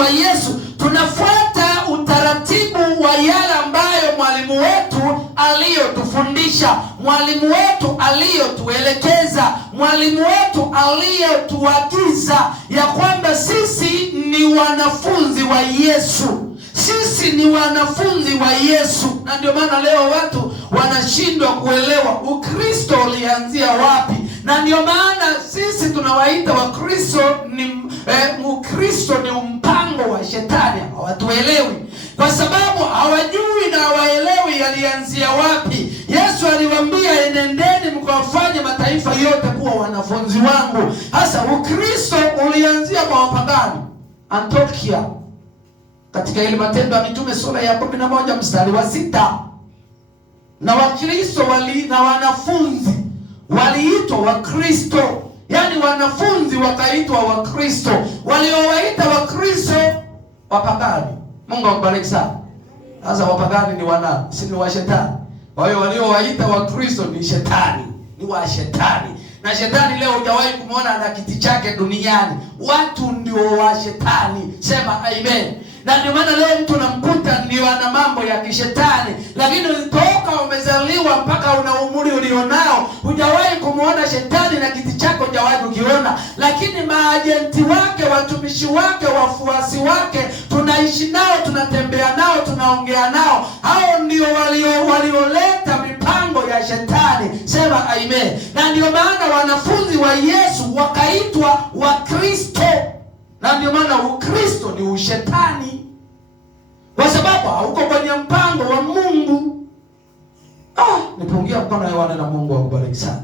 wa Yesu, tunafuata utaratibu wa yale ambayo mwalimu wetu aliyotufundisha, mwalimu wetu aliyotuelekeza, mwalimu wetu aliyotuagiza ya kwamba sisi ni wanafunzi wa Yesu. Sisi ni wanafunzi wa Yesu. Na ndio maana leo watu wanashindwa kuelewa Ukristo ulianzia wapi. Na ndio maana sisi tunawaita Wakristo ni Ukristo ni mpango wa shetani. Hawatuelewi kwa sababu hawajui na hawaelewi yalianzia wapi. Yesu aliwaambia, enendeni mkawafanye mataifa yote kuwa wanafunzi wangu. Hasa Ukristo ulianzia kwa wapagani Antiokia, katika ile Matendo ya Mitume sura ya 11 mstari wa 6. Na Wakristo na wanafunzi waliitwa Wakristo, yani wanafunzi wakaitwa Wakristo. Waliowaita Wakristo wapagani. Mungu akubariki sana. Sasa wapagani ni wana, si ni wa shetani. Kwa hiyo waliowaita Wakristo ni shetani, ni wa shetani. Na shetani leo hujawahi kumuona na kiti chake duniani. Watu ndio wa shetani. Sema amen. Na ndio maana leo mtu unamkuta ndio ana mambo ya kishetani, lakini toka umezaliwa mpaka una umri ulionao hujawahi kumuona shetani na kiti chako hujawahi kukiona. Lakini maajenti wake, watumishi wake, wafuasi wake, tunaishi nao, tunatembea nao, tunaongea nao, hao ndio walioleta mipango ya shetani. Sema amen. Na ndio maana wanafunzi wa Yesu wakaitwa Wakristo. Na ndio maana Ukristo ni ushetani, kwa sababu hauko kwenye mpango wa Mungu. Nipungia mkono Yohana na Mungu akubariki sana.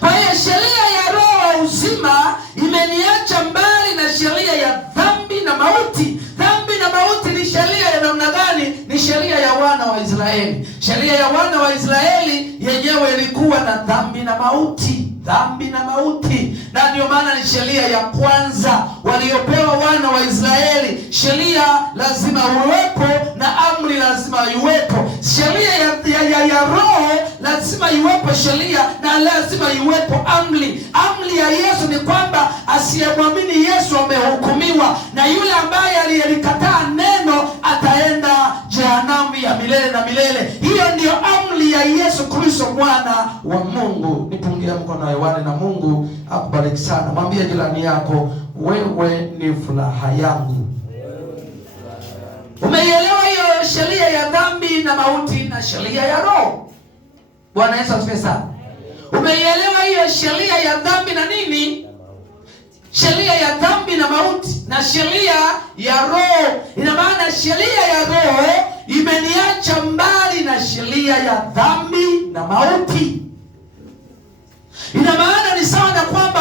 Kwa hiyo sheria ya roho wa uzima imeniacha mbali na sheria ya dhambi na mauti. Dhambi na mauti ni sheria ya namna gani? Ni sheria ya wana wa Israeli. Sheria ya wana wa Israeli yenyewe ilikuwa na dhambi na mauti. Dhambi na mauti. Na ndio maana ni sheria ya kwanza waliopewa wana wa Israeli. Sheria lazima uwepo na amri lazima iwepo. Sheria ya roho lazima iwepo sheria na lazima iwepo amri. Amri ya Yesu ni kwamba asiyemwamini Yesu amehukumiwa, na yule ambaye aliyelikataa neno ataenda jehanamu ya milele na milele. Hiyo ndio amri ya Yesu Kristo mwana wa Mungu. Nipungia mkono Yohana na Mungu akubariki sana. Mwambie jirani yako, wewe ni furaha yangu. Umeielewa hiyo sheria ya dhambi na mauti na sheria ya roho? Bwana Yesu asifiwe sana. Umeielewa hiyo sheria ya dhambi na nini? Sheria ya dhambi na mauti na sheria ya roho. Ina maana sheria ya roho imeniacha mbali na sheria ya dhambi na mauti. Ina maana ni sawa na kwamba